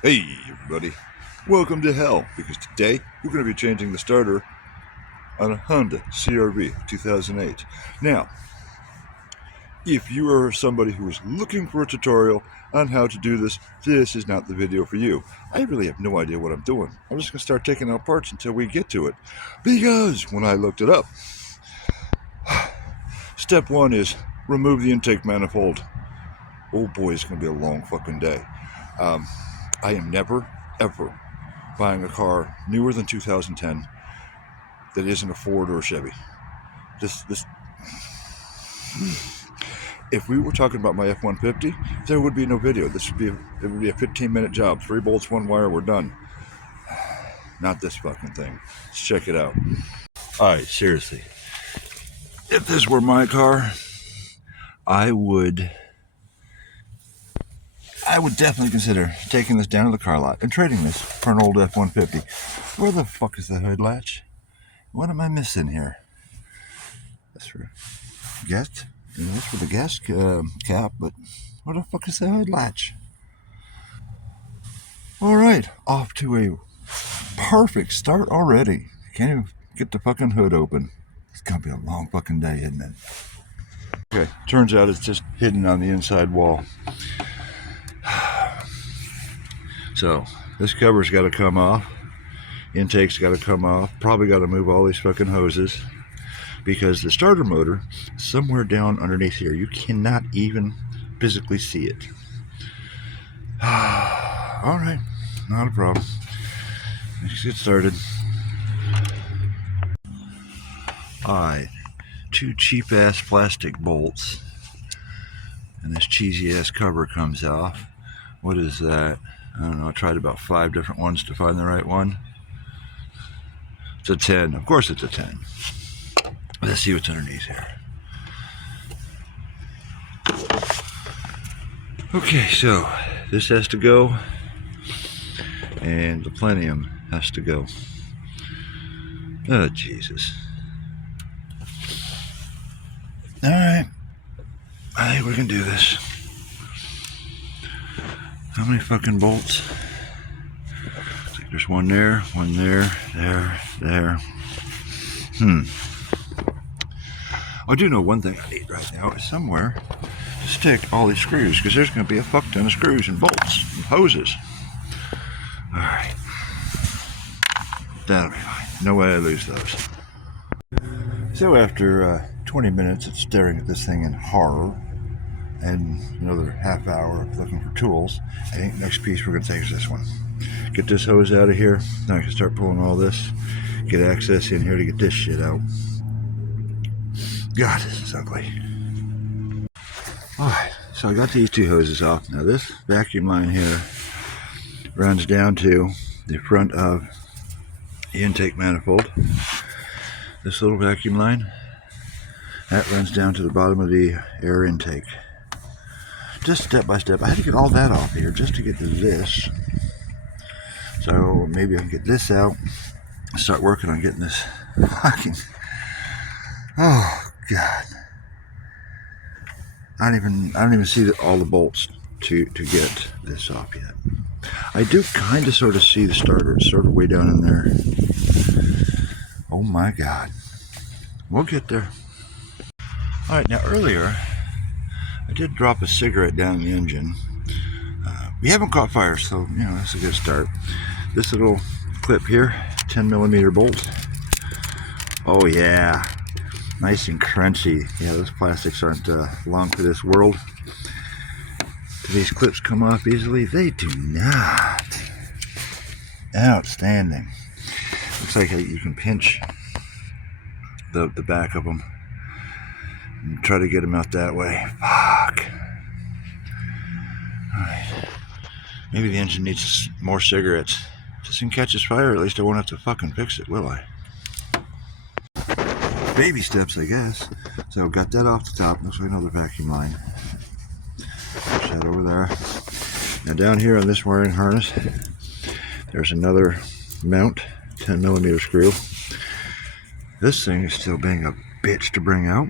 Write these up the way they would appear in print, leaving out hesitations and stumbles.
Hey everybody, welcome to hell, because today we're going to be changing the starter on a Honda CRV 2008. Now, if you are somebody who is looking for a tutorial on how to do this, this is not the video for you. I really have no idea what I'm doing. I'm just going to start taking out parts until we get to it, because when I looked it up, step one is remove the intake manifold. Oh boy, it's going to be a long fucking day. I am never, ever buying a car newer than 2010 that isn't a Ford or a Chevy. If we were talking about my F-150, there would be no video. It would be a 15-minute job. 3 bolts, 1 wire, we're done. Not this fucking thing. Let's check it out. Alright, seriously. If this were my car, I would definitely consider taking this down to the car lot and trading this for an old F-150. Where the fuck is the hood latch? What am I missing here? That's for guest. That's for the gas cap, but where the fuck is the hood latch? Alright, off to a perfect start already. Can't even get the fucking hood open. It's gonna be a long fucking day, isn't it? Okay, turns out it's just hidden on the inside wall. So, this cover's gotta come off. Intake's gotta come off. Probably gotta move all these fucking hoses, because the starter motor is somewhere down underneath here. You cannot even physically see it. Alright, not a problem. Let's get started. Alright, 2 cheap ass plastic bolts, and this cheesy ass cover comes off. What is that? I don't know, I tried about 5 different ones to find the right one. It's a 10, of course it's a 10. Let's see what's underneath here. Okay, so this has to go, and the planium has to go. Oh, Jesus. Alright, I think we can do this. How many fucking bolts? Looks like there's one there, there. I do know one thing I need right now is somewhere to stick all these screws, because there's going to be a fuck ton of screws and bolts and hoses. Alright. That'll be fine. No way I lose those. So after 20 minutes of staring at this thing in horror, and another half hour of looking for tools, I think the next piece we're going to take is this one. Get this hose out of here. Now I can start pulling all this. Get access in here to get this shit out. God, this is ugly. Alright, so I got these 2 hoses off. Now this vacuum line here runs down to the front of the intake manifold. This little vacuum line, that runs down to the bottom of the air intake. Just step by step. I had to get all that off here just to get to this. So maybe I can get this out and start working on getting this fucking... Oh, God. I don't even see all the bolts to get this off yet. I do kind of sort of see the starter. It's sort of way down in there. Oh my God. We'll get there. Alright, now earlier I did drop a cigarette down the engine. We haven't caught fire, so you know that's a good start. This little clip here, 10mm bolt. Oh yeah, nice and crunchy. Yeah, those plastics aren't long for this world. Do these clips come off easily? They do not. Outstanding. Looks like you can pinch the back of them and try to get them out that way. Fuck. Alright. Maybe the engine needs more cigarettes. If this thing catches fire, at least I won't have to fucking fix it, will I? Baby steps, I guess. So got that off the top. Looks like another vacuum line. Push that over there. Now down here on this wiring harness, there's another mount, 10mm screw. This thing is still being a bitch to bring out,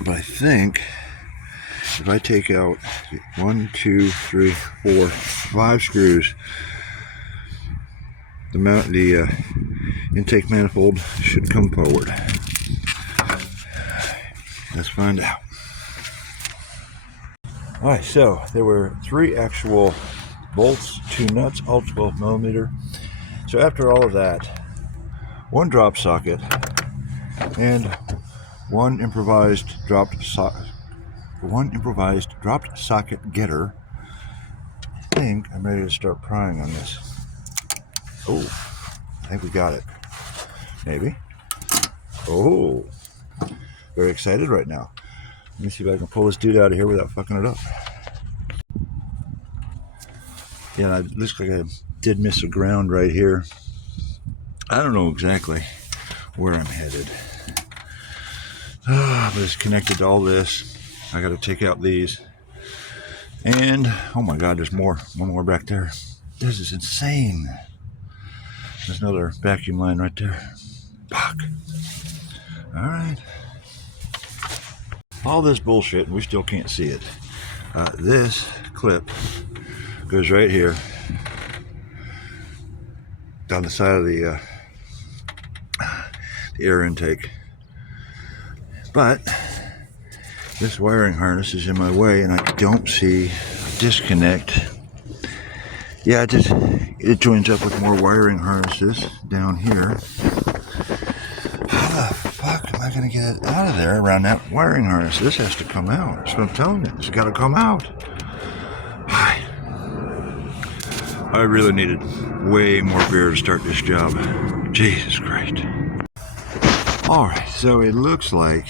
but I think if I take out 1, 2, 3, 4, 5 screws, the intake manifold should come forward. Let's find out. Alright, so there were 3 actual bolts, 2 nuts, all 12 millimeter. So after all of that, 1 drop socket and 1 improvised dropped socket getter. I think I'm ready to start prying on this. Oh, I think we got it. Maybe. Oh, very excited right now. Let me see if I can pull this dude out of here without fucking it up. Yeah, it looks like I did miss a ground right here. I don't know exactly where I'm headed. But it's connected to all this. I got to take out these. And, oh my God, there's more. One more back there. This is insane. There's another vacuum line right there. Fuck. Alright. All this bullshit, and we still can't see it. This clip goes right here. Down the side of the air intake. But this wiring harness is in my way and I don't see a disconnect. Yeah, it joins up with more wiring harnesses down here. How the fuck am I going to get it out of there around that wiring harness? This has to come out. That's what I'm telling you. It's got to come out. I really needed way more beer to start this job. Jesus Christ. Alright, so it looks like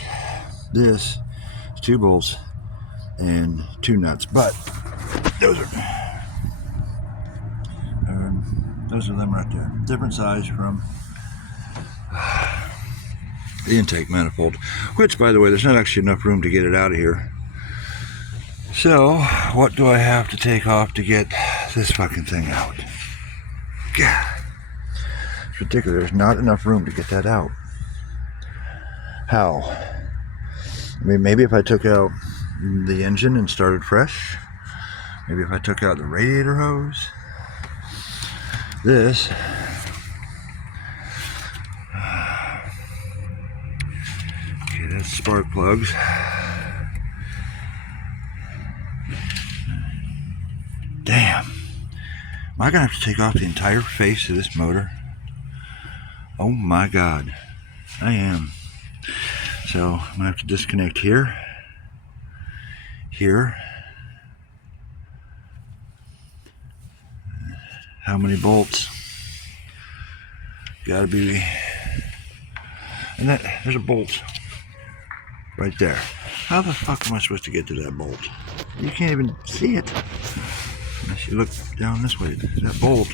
this is 2 bolts and 2 nuts, but those are them right there. Different size from the intake manifold, which, by the way, there's not actually enough room to get it out of here. So, what do I have to take off to get this fucking thing out? God, it's ridiculous. There's not enough room to get that out. How? I mean, maybe if I took out the engine and started fresh. Maybe if I took out the radiator hose. This. Okay, that's spark plugs. Damn. Am I going to have to take off the entire face of this motor? Oh my God. I am. So I'm going to have to disconnect here. Here. How many bolts? Gotta be. And there's a bolt right there. How the fuck am I supposed to get to that bolt? You can't even see it. Unless you look down this way. That bolt.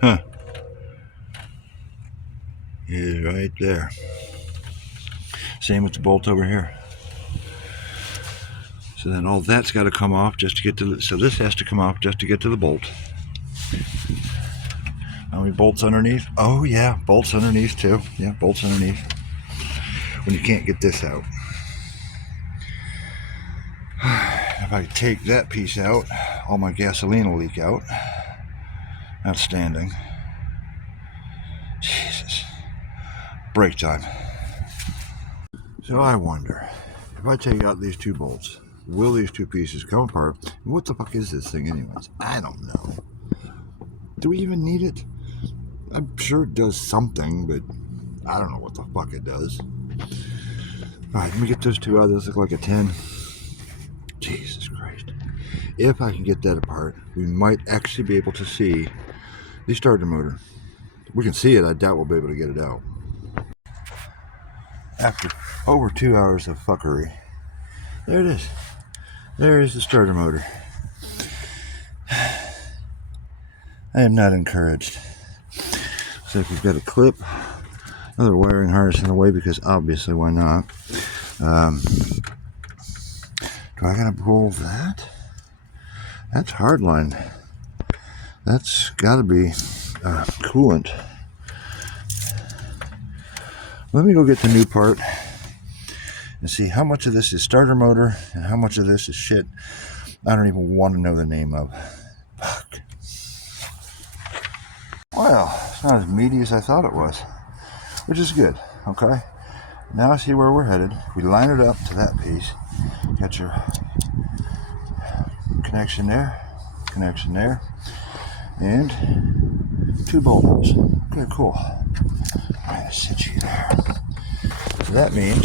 Huh. Is right there. Same with the bolt over here. So then all that's got to come off just to get to the, so this has to come off just to get to the bolt. How many bolts underneath? Oh yeah, bolts underneath too. Yeah, bolts underneath. When you can't get this out. If I take that piece out, all my gasoline will leak out. Outstanding. Jesus. Break time. So I wonder, if I take out these 2 bolts, will these 2 pieces come apart? What the fuck is this thing anyways? I don't know. Do we even need it? I'm sure it does something, but I don't know what the fuck it does. Alright, let me get those 2 out. Those look like a 10. Jesus Christ. If I can get that apart, we might actually be able to see the starter motor. We can see it. I doubt we'll be able to get it out. After over 2 hours of fuckery, there it is. There is the starter motor. I am not encouraged. So if we've got a clip, another wiring harness in the way, because obviously why not? Do I gotta pull that? That's hardline. That's gotta be coolant. Let me go get the new part and see how much of this is starter motor and how much of this is shit I don't even want to know the name of. Fuck. Well, it's not as meaty as I thought it was, which is good, okay? Now I see where we're headed. We line it up to that piece. Got your connection there, and 2 bolt holes. Okay, cool. I'm gonna sit you there. So that means,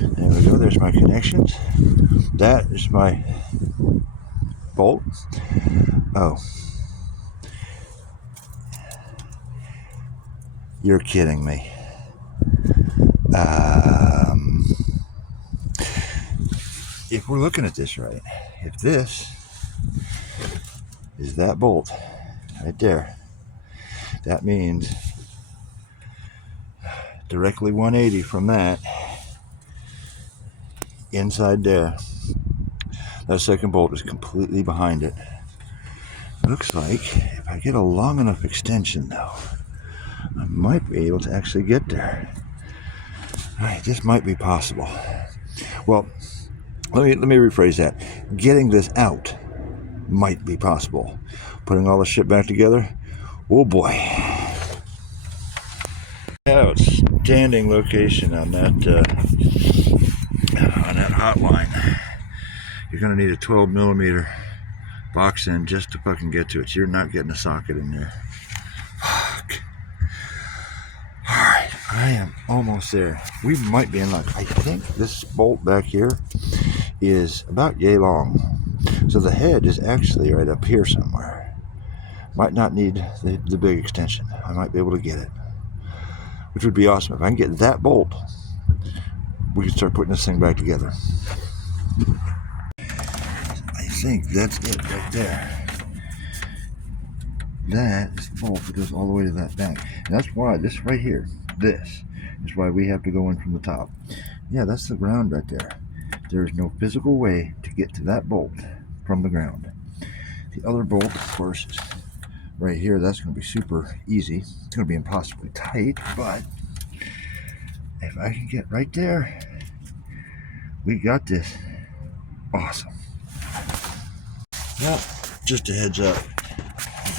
there we go, there's my connections. That is my bolt. Oh. You're kidding me. If we're looking at this right, if this is that bolt right there, that means directly 180 from that, inside there, that second bolt is completely behind it. Looks like if I get a long enough extension though, I might be able to actually get there. All right, this might be possible. Well, let me rephrase that. Getting this out might be possible. Putting all the shit back together, oh boy. Outstanding location on that hotline. You're gonna need a 12mm box end just to fucking get to it. You're not getting a socket in there. Fuck. Alright, I am almost there. We might be in luck. I think this bolt back here is about yay long. So the head is actually right up here somewhere. Might not need the big extension. I might be able to get it, which would be awesome. If I can get that bolt, we can start putting this thing back together. I think that's it right there. That is the bolt that goes all the way to that back. And that's why this right here, this is why we have to go in from the top. Yeah, that's the ground right there. There is no physical way to get to that bolt from the ground. The other bolt, of course, is right here. That's going to be super easy. It's going to be impossibly tight, but if I can get right there, we got this. Awesome. Well, just a heads up,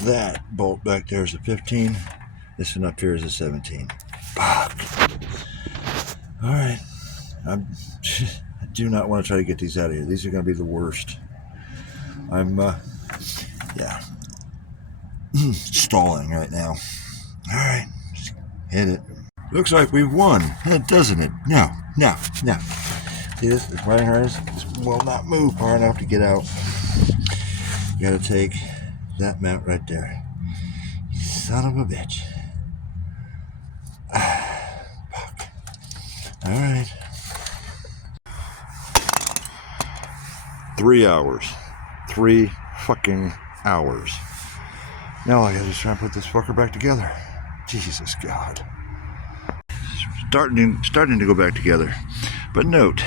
that bolt back there is a 15. This one up here is a 17. Fuck. All right. I do not want to try to get these out of here. These are going to be the worst. I'm, yeah, stalling right now. All right, just hit it. Looks like we've won, doesn't it? No. See, this wiring harness will not move far enough to get out. You got to take that mount right there. You son of a bitch. Fuck. All right. 3 hours. 3 fucking hours. Now I gotta just try and put this fucker back together. Jesus God. Starting to go back together. But note,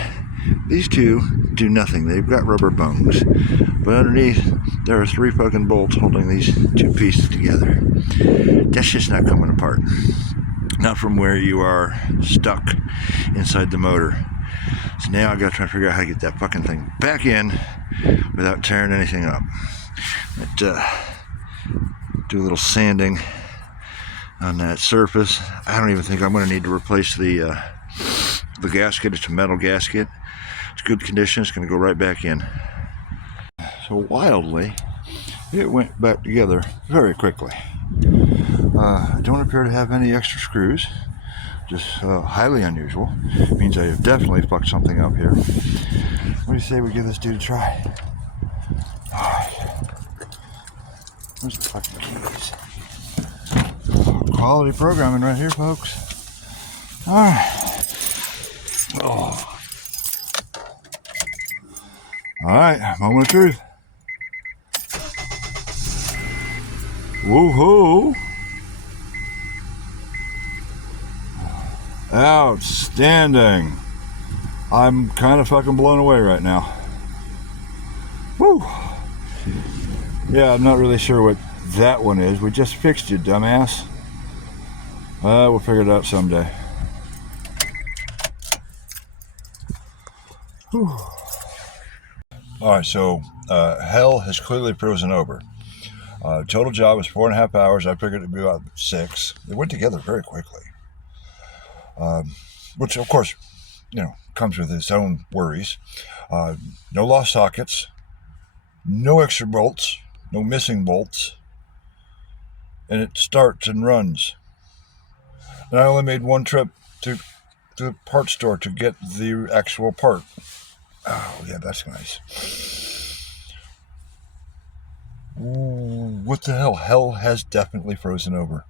these two do nothing. They've got rubber bones. But underneath, there are 3 fucking bolts holding these 2 pieces together. That's just not coming apart. Not from where you are stuck inside the motor. So now I gotta try and figure out how to get that fucking thing back in without tearing anything up. But, do a little sanding on that surface. I don't even think I'm going to need to replace the gasket. It's a metal gasket. It's good condition. It's going to go right back in. So wildly, it went back together very quickly. I don't appear to have any extra screws. Just highly unusual. It means I have definitely fucked something up here. What do you say we give this dude a try? Where's the fucking keys? Quality programming right here, folks. Alright. Oh. Alright, moment of truth. Woohoo! Outstanding. I'm kind of fucking blown away right now. Woo! Yeah, I'm not really sure what that one is. We just fixed you, dumbass. We'll figure it out someday. Whew. All right, so hell has clearly frozen over. Total job was 4.5 hours. I figured it'd be about 6. It went together very quickly, which of course, comes with its own worries. No lost sockets, no extra bolts, no missing bolts, and it starts and runs. And I only made one trip to the parts store to get the actual part. Oh yeah, that's nice. Ooh, what the hell? Hell has definitely frozen over.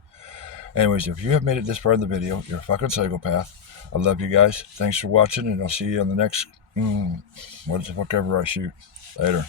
Anyways, if you have made it this far in the video, you're a fucking psychopath. I love you guys. Thanks for watching, and I'll see you on the next, what the fuck ever I shoot. Later.